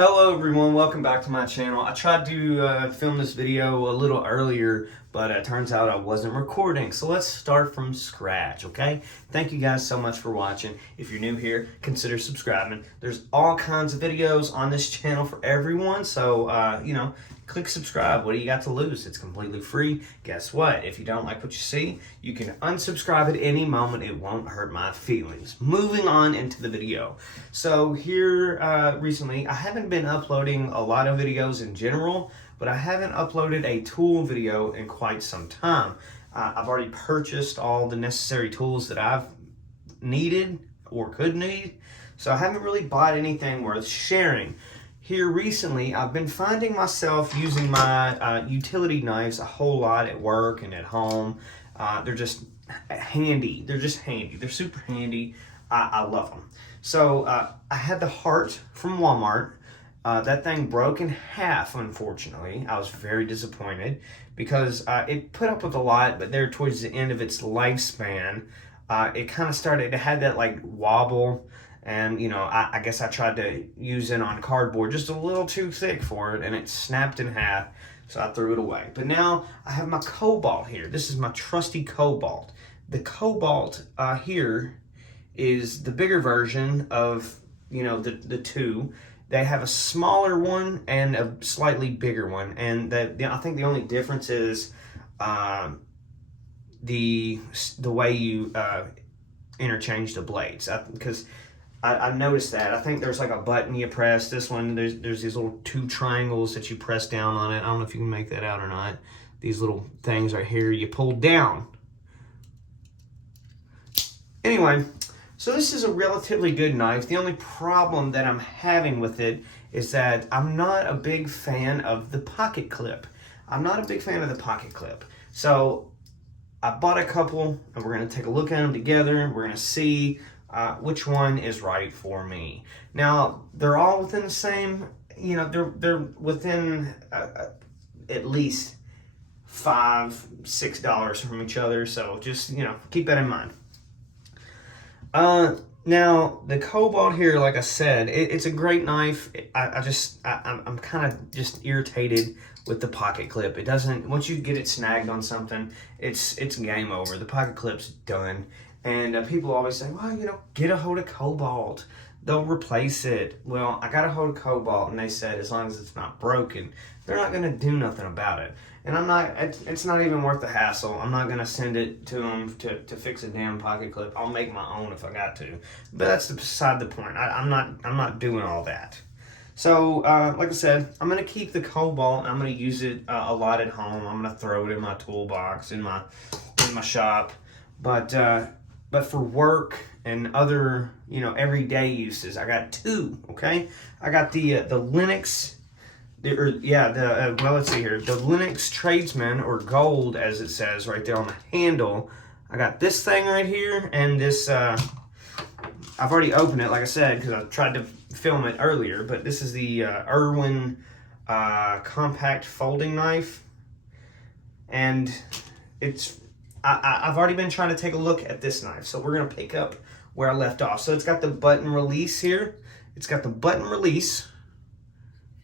Hello everyone, welcome back to my channel. I tried to film this video a little earlier, but it turns out I wasn't recording. So let's start from scratch, okay? Thank you guys so much for watching. If you're new here, consider subscribing. There's all kinds of videos on this channel for everyone, so, click subscribe. What do you got to lose? It's completely free. Guess what? If you don't like what you see, you can unsubscribe at any moment. It won't hurt my feelings. Moving on into the video. So here recently, I haven't been uploading a lot of videos in general, but I haven't uploaded a tool video in quite some time. I've already purchased all the necessary tools that I've needed or could need, so I haven't really bought anything worth sharing. Here recently, I've been finding myself using my utility knives a whole lot at work and at home. They're just handy. They're just handy. They're super handy. I love them. So I had the Heart from Walmart. That thing broke in half, unfortunately. I was very disappointed because it put up with a lot, but there towards the end of its lifespan, it kind of started, it had that like wobble. And, I guess I tried to use it on cardboard just a little too thick for it, and it snapped in half, so I threw it away. But now I have my Cobalt here. This is my trusty Cobalt. The Cobalt here is the bigger version of, the two. They have a smaller one and a slightly bigger one, and I think the only difference is the way you interchange the blades. Because I noticed that. I think there's like a button you press. This one, there's these little two triangles that you press down on it. I don't know if you can make that out or not. These little things right here, you pull down. Anyway, so this is a relatively good knife. The only problem that I'm having with it is that I'm not a big fan of the pocket clip. So I bought a couple, and we're going to take a look at them together. We're going to see which one is right for me. Now, they're all within the same, they're within at least $5-6 from each other. So just, keep that in mind. Now the Cobalt here, like I said, it's a great knife. I'm kind of just irritated with the pocket clip. It doesn't, once you get it snagged on something, it's game over. The pocket clip's done. And people always say, well, get a hold of Cobalt. They'll replace it. Well, I got a hold of Cobalt, and they said as long as it's not broken, they're not going to do nothing about it. And it's not even worth the hassle. I'm not going to send it to them to fix a damn pocket clip. I'll make my own if I got to. But that's beside the point. I'm not doing all that. So, like I said, I'm going to keep the Cobalt. I'm going to use it a lot at home. I'm going to throw it in my toolbox, in my shop. But for work and other, everyday uses, I got two, okay? I got the Lenox, let's see here. The Lenox Tradesman, or Gold, as it says right there on the handle. I got this thing right here, and this, I've already opened it, like I said, because I tried to film it earlier, but this is the Irwin compact folding knife, and I've already been trying to take a look at this knife, so we're going to pick up where I left off. So it's got the button release here. It's got the button release,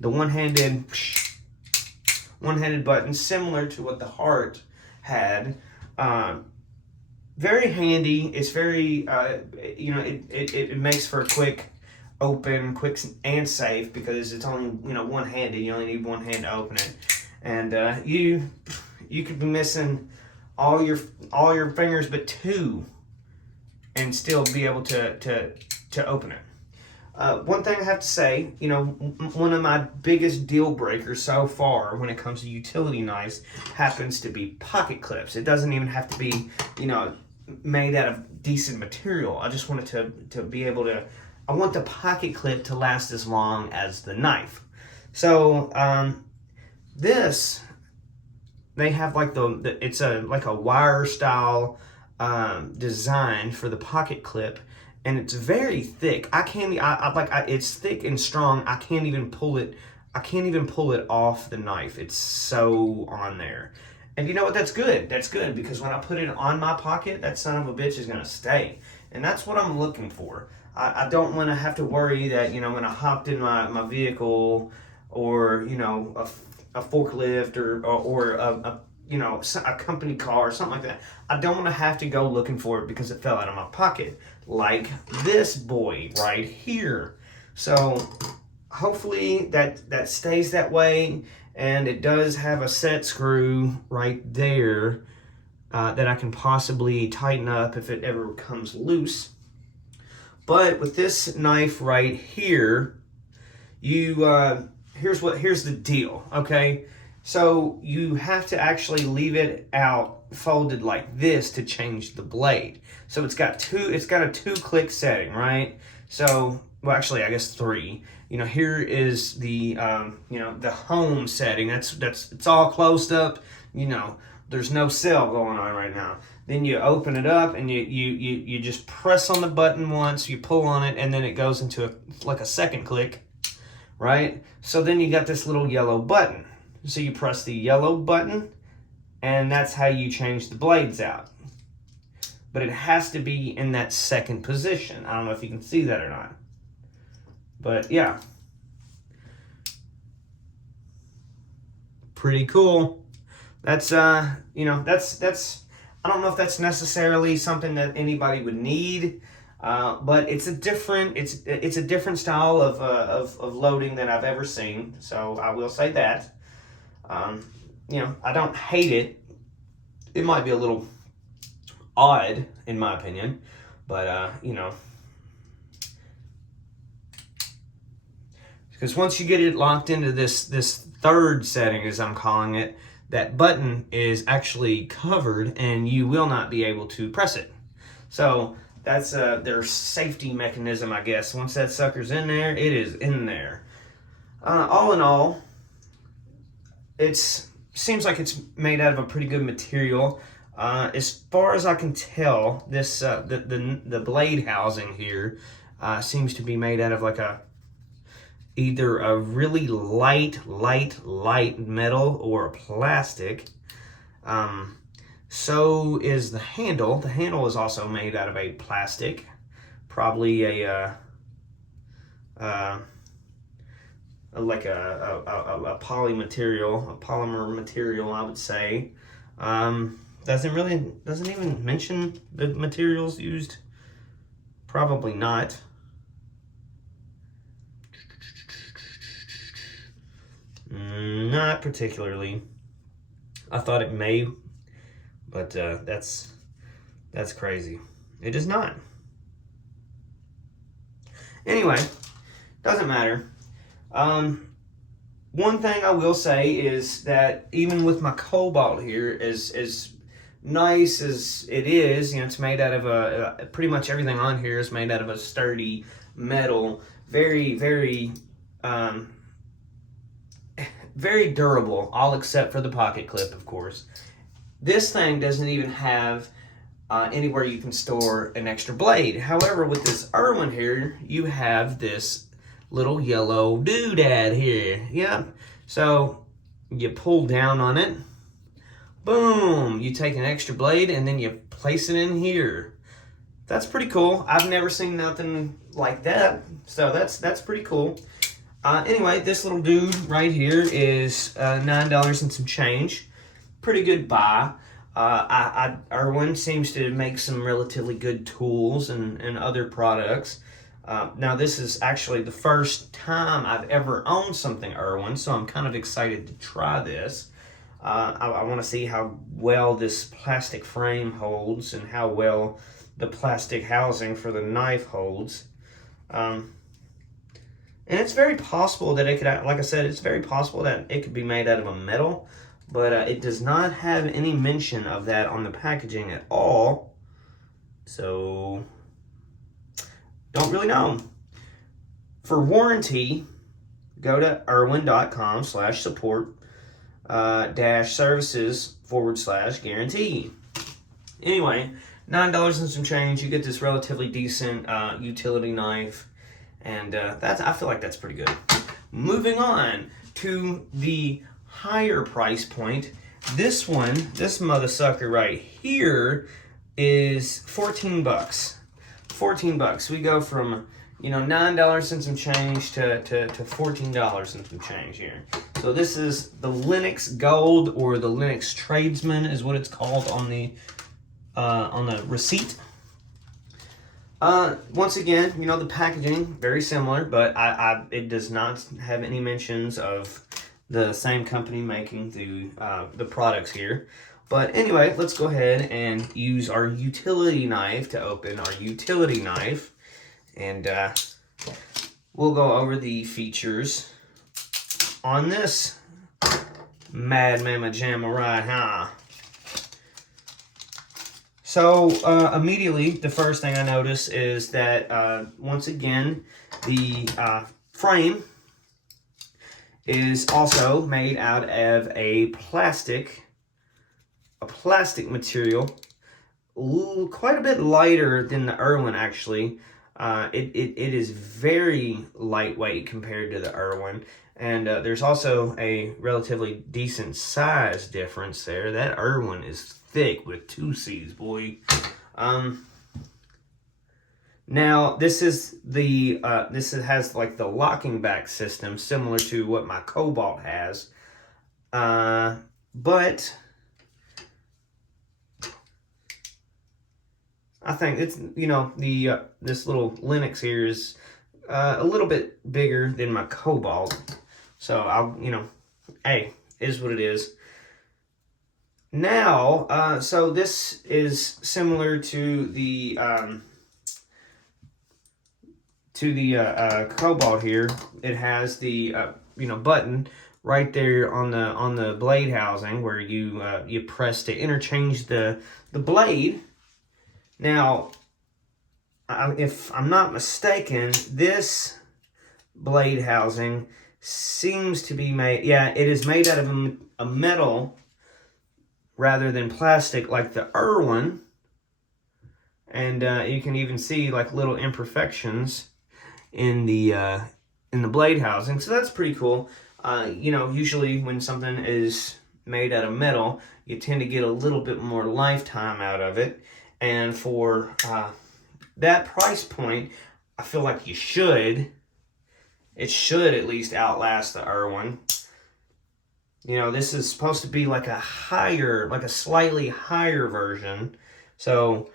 the one-handed button, similar to what the Heart had. Very handy. It's very, it makes for a quick open, quick and safe, because it's only, one-handed. You only need one hand to open it. And you could be missing all your fingers but two and still be able to open it. One thing I have to say, one of my biggest deal breakers so far when it comes to utility knives happens to be pocket clips. It doesn't even have to be, made out of decent material. I just want it to be able to, I want the pocket clip to last as long as the knife. So this, they have like it's like a wire style design for the pocket clip, and it's very thick. It's thick and strong. I can't even pull it off the knife. It's so on there. And you know what? That's good. That's good, because when I put it on my pocket, that son of a bitch is gonna stay. And that's what I'm looking for. I don't want to have to worry that, you know, when I hopped in my vehicle, or, you know, a forklift, or a you know, a company car or something like that. I don't want to have to go looking for it because it fell out of my pocket, like this boy right here. So hopefully that stays that way, and it does have a set screw right there that I can possibly tighten up if it ever comes loose. But with this knife right here, you here's the deal, okay? So you have to actually leave it out folded like this to change the blade. So it's got a 2-click setting, right? So, well, actually, I guess 3. You know, here is the you know, the home setting. It's all closed up. You know, there's no cell going on right now. Then you open it up and you just press on the button once, you pull on it, and then it goes into like a second click, right? So then you got this little yellow button. So you press the yellow button, and that's how you change the blades out. But it has to be in that second position. I don't know if you can see that or not. But yeah. Pretty cool. That's you know, that's I don't know if that's necessarily something that anybody would need. But it's a different style of loading than I've ever seen. So I will say that. You know, I don't hate it. It might be a little odd, in my opinion, but, you know, because once you get it locked into this third setting, as I'm calling it, that button is actually covered and you will not be able to press it. So that's their safety mechanism, I guess. Once that sucker's in there, it is in there. All in all, seems like it's made out of a pretty good material. As far as I can tell, this the blade housing here seems to be made out of like either a really light metal or a plastic. So is the handle. The handle is also made out of a plastic, probably like a polymer material, I would say. Doesn't even mention the materials used. Probably not. Not particularly. I thought it may, but that's crazy. It is not. Anyway, doesn't matter. One thing I will say is that even with my Cobalt here, as nice as it is, you know, it's made out of pretty much everything on here is made out of a sturdy metal, very, very, very durable, all except for the pocket clip, of course. This thing doesn't even have anywhere you can store an extra blade. However, with this Irwin here, you have this little yellow doodad here. Yep. So you pull down on it. Boom. You take an extra blade and then you place it in here. That's pretty cool. I've never seen nothing like that. So that's pretty cool. Anyway, this little dude right here is $9 and some change. Pretty good buy. Irwin seems to make some relatively good tools and other products. Now, this is actually the first time I've ever owned something Irwin, so I'm kind of excited to try this. I want to see how well this plastic frame holds and how well the plastic housing for the knife holds. And it's very possible that it could, like I said, it's very possible that it could be made out of a metal, but it does not have any mention of that on the packaging at all. So, don't really know. For warranty, go to irwin.com/support-services/guarantee. Anyway, $9 and some change, you get this relatively decent utility knife, and I feel like that's pretty good. Moving on to the higher price point, this mother sucker right here is $14. 14 bucks. We go from, you know, $9 and some change to $14 and some change here. So this is the Lenox Gold, or the Lenox Tradesman is what it's called on the receipt. Once again, you know, the packaging very similar, but it does not have any mentions of the same company making the products here. But anyway, let's go ahead and use our utility knife to open our utility knife, and we'll go over the features on this Mad Mamma Jamma ride, huh? So immediately, the first thing I notice is that once again, the frame is also made out of a plastic material, quite a bit lighter than the Irwin actually. It is very lightweight compared to the Irwin, and there's also a relatively decent size difference there. That Irwin is thick with 2 C's, boy. Now this is the has like the locking back system similar to what my Cobalt has, but I think it's, you know, the this little Lenox here is a little bit bigger than my Cobalt, so I'll, you know, hey, is what it is. Now, so this is similar to the Cobalt here. It has the you know, button right there on the blade housing where you press to interchange the blade. Now, if I'm not mistaken, this blade housing seems to be made, yeah, it is made out of a metal rather than plastic like the Irwin. And you can even see like little imperfections in the blade housing. So that's pretty cool. You know, usually when something is made out of metal, you tend to get a little bit more lifetime out of it. And for that price point, I feel like it should at least outlast the Irwin. You know, this is supposed to be like a slightly higher version. So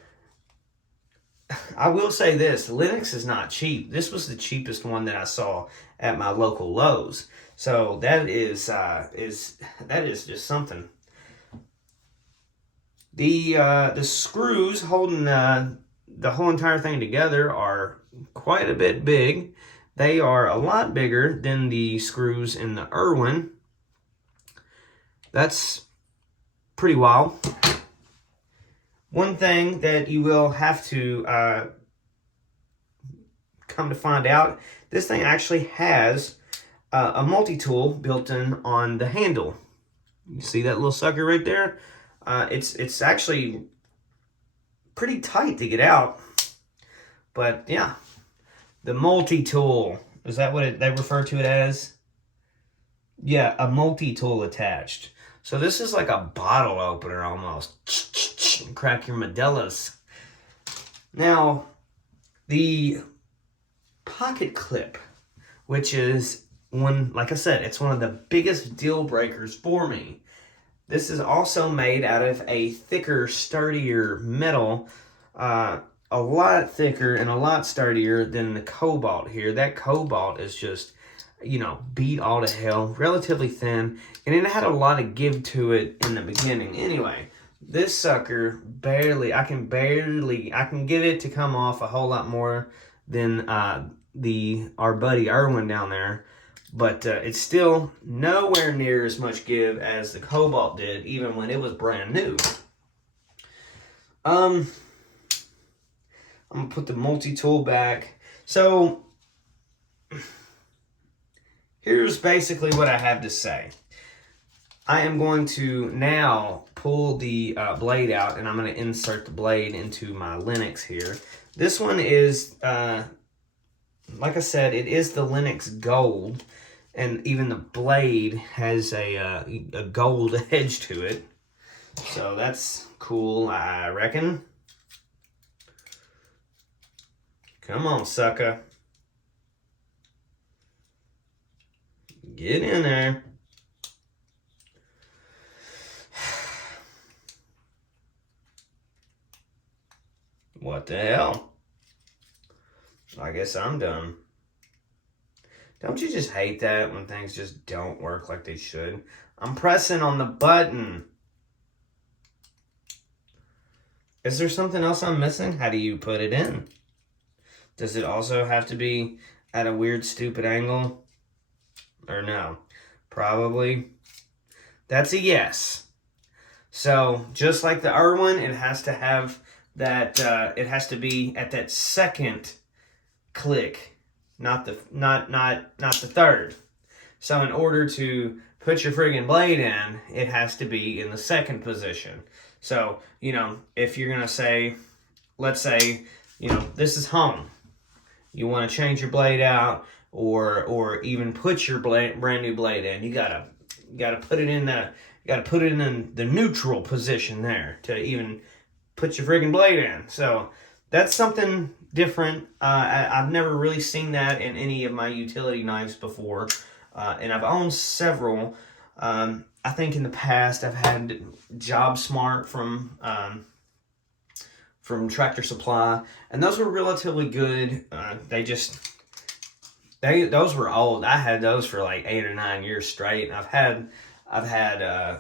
I will say this, Lenox is not cheap. This was the cheapest one that I saw at my local Lowe's. So that is just something. The screws holding the whole entire thing together are quite a bit big. They are a lot bigger than the screws in the Irwin. That's pretty wild. One thing that you will have to come to find out, this thing actually has a multi-tool built in on the handle. You see that little sucker right there? It's actually pretty tight to get out, but yeah, the multi-tool, is that what they refer to it as? Yeah, a multi-tool attached. So this is like a bottle opener almost. Crack your Modelo's. Now, the pocket clip, which is one, like I said, it's one of the biggest deal breakers for me. This is also made out of a thicker, sturdier metal, a lot thicker and a lot sturdier than the Cobalt here. That Cobalt is just, you know, beat all to hell, relatively thin, and it had a lot of give to it in the beginning. Anyway, this sucker I can get it to come off a whole lot more than our buddy Irwin down there. But it's still nowhere near as much give as the Cobalt did, even when it was brand new. I'm going to put the multi-tool back. So, here's basically what I have to say. I am going to now pull the blade out, and I'm going to insert the blade into my Lenox here. This one is, like I said, it is the Lenox Gold. And even the blade has a gold edge to it. So that's cool, I reckon. Come on, sucker. Get in there. What the hell? I guess I'm done. Don't you just hate that when things just don't work like they should? I'm pressing on the button. Is there something else I'm missing? How do you put it in? Does it also have to be at a weird, stupid angle? Or no? Probably. That's a yes. So, just like the Irwin, it has to have that, it has to be at that second click, not the third. So in order to put your friggin' blade in, it has to be in the second position. So, you know, if you're gonna say, let's say, you know, this is hung. You want to change your blade out, or even put your brand new blade in. You gotta put it in the neutral position there to even put your friggin' blade in. So that's something different. I've never really seen that in any of my utility knives before, and I've owned several. I think in the past I've had Job Smart from Tractor Supply, and those were relatively good. Those were old. I had those for like 8 or 9 years straight. I've had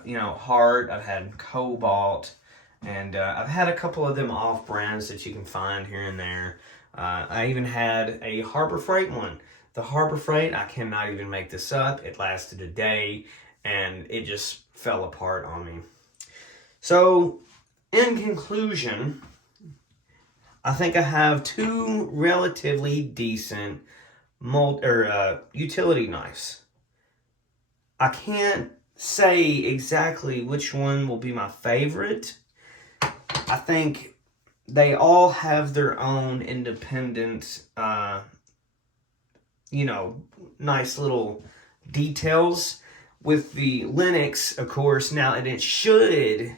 you know, Hart. I've had Cobalt. And I've had a couple of them off brands that you can find here and there. I even had a Harbor Freight one. The Harbor Freight, I cannot even make this up. It lasted a day and it just fell apart on me. So, in conclusion, I think I have two relatively decent utility knives. I can't say exactly which one will be my favorite. I think they all have their own independent, you know, nice little details. With the Lenox, of course, now, and it should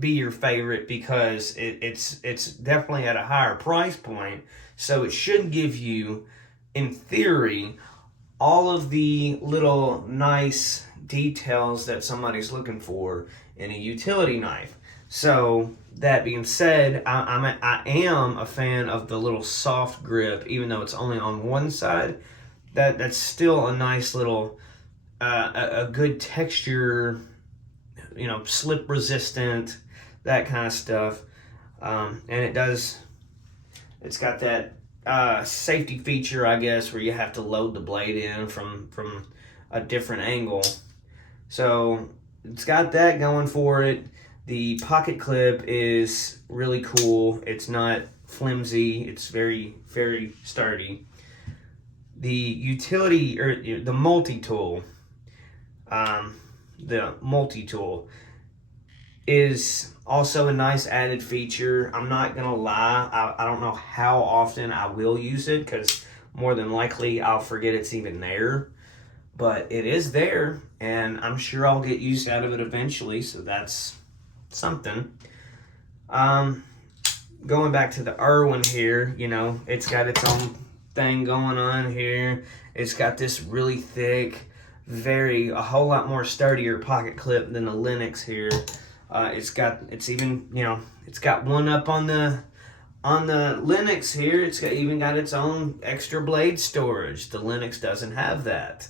be your favorite because it's definitely at a higher price point. So it should give you, in theory, all of the little nice details that somebody's looking for in a utility knife. So that being said, I am a fan of the little soft grip, even though it's only on one side. That's still a nice little, a good texture, you know, slip resistant, that kind of stuff. And it's got that safety feature, I guess, where you have to load the blade in from a different angle. So it's got that going for it. The pocket clip is really cool. It's not flimsy. It's very, very sturdy. The utility, or the multi-tool, is also a nice added feature. I'm not gonna lie, I don't know how often I will use it, because more than likely I'll forget it's even there. But it is there, and I'm sure I'll get use out of it eventually, so that's something. Going back to the Irwin here, you know, it's got its own thing going on here. It's got this really thick, a whole lot more sturdier pocket clip than the Lenox here. It's even, you know, it's got one up on the Lenox here. It's even got its own extra blade storage. The Lenox doesn't have that.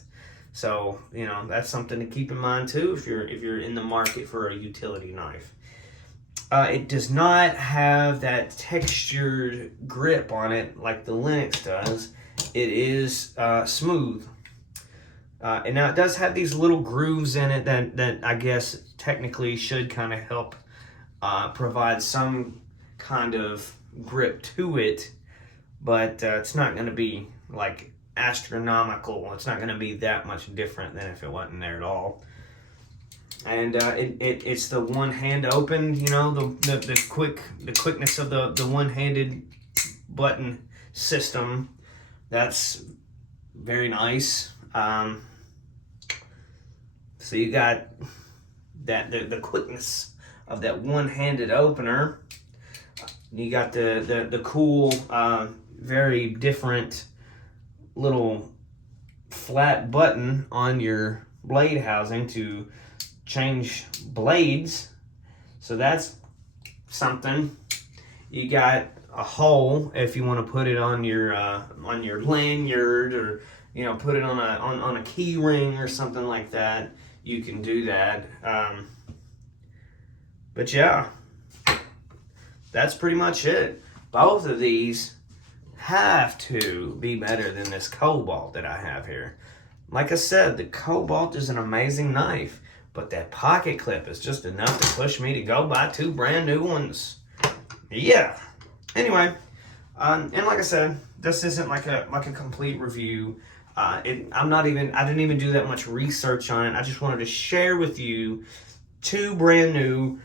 So, you know, that's something to keep in mind too if you're in the market for a utility knife. It does not have that textured grip on it like the Lenox does. It is smooth. And now it does have these little grooves in it that I guess technically should kind of help provide some kind of grip to it, but it's not going to be like astronomical. It's not going to be that much different than if it wasn't there at all. And it's the one-hand open, you know, the quickness of the one-handed button system. That's very nice. So you got that the quickness of that one-handed opener. You got the cool, very different little flat button on your blade housing to change blades. So that's something. You got a hole if you want to put it on your lanyard, or put it on a key ring or something like that. You can do that. But yeah, that's pretty much it. Both of these have to be better than this Cobalt that I have here. Like I said, the Cobalt is an amazing knife, but that pocket clip is just enough to push me to go buy 2 brand new ones. Yeah. Anyway, and like I said, this isn't like a complete review. I didn't even do that much research on it. I just wanted to share with you 2 brand new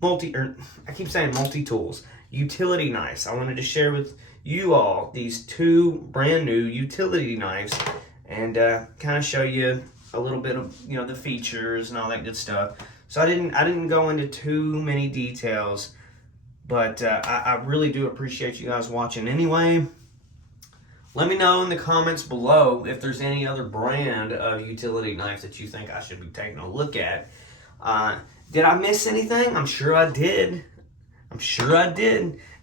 multi-tools, utility knives. I wanted to share with you all these 2 brand new utility knives, and kind of show you a little bit of the features and all that good stuff. So I didn't go into too many details, but I really do appreciate you guys watching anyway. Let me know in the comments below if there's any other brand of utility knives that you think I should be taking a look at. Did I miss anything? I'm sure I did.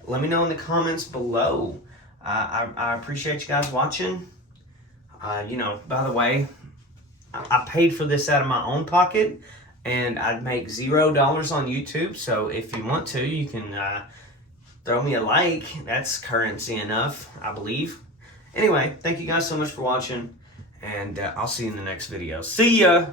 Let me know in the comments below. I appreciate you guys watching. By the way, I paid for this out of my own pocket, and I'd make $0 on YouTube. So if you want to, you can throw me a like. That's currency enough, I believe. Anyway, thank you guys so much for watching, and I'll see you in the next video. See ya!